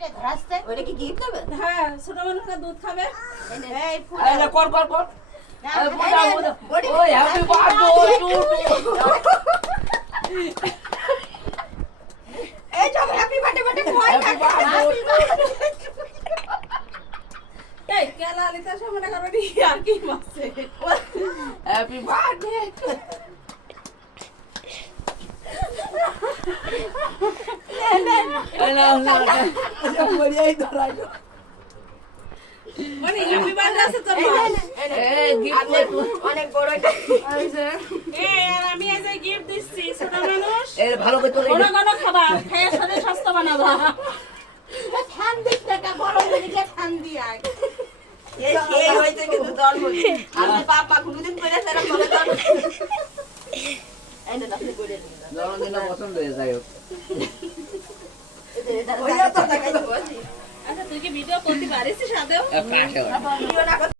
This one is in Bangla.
ওটা কি গিফট দেবে? হ্যাঁ ছোট মানুষরা দুধ খাবে। এই ফুল কর ওই হ্যাপি এই সব হ্যাপি বার্থডে কই এই কেলা লিতা সামনে করবি আর কি মাসে হ্যাপি বার্থডে মানে হ্যাপি বার্থডে আছে তোর মা। অনেক বড় এটা এই আর আমি এই যে গিফট দিচ্ছি ছোট মানুষ ভালো করে তোলে ঘন ঘন খাবা খেয়ে শরীর স্বাস্থ্য বানাবা। ফ্যান দিস টাকা গরম দিকে ফ্যান দি আয় এই হইছে কিন্তু জন্ম আমি পাপা কোনদিন করে সেরা বলে জন্ম এই না আপনি করে দিন জন্মদিন পছন্দ হয়ে যায় ওইটা তো টাকা দিবো আচ্ছা তুই কি ভিডিও করতে পারিস সাদেও? পাশে ভিডিও না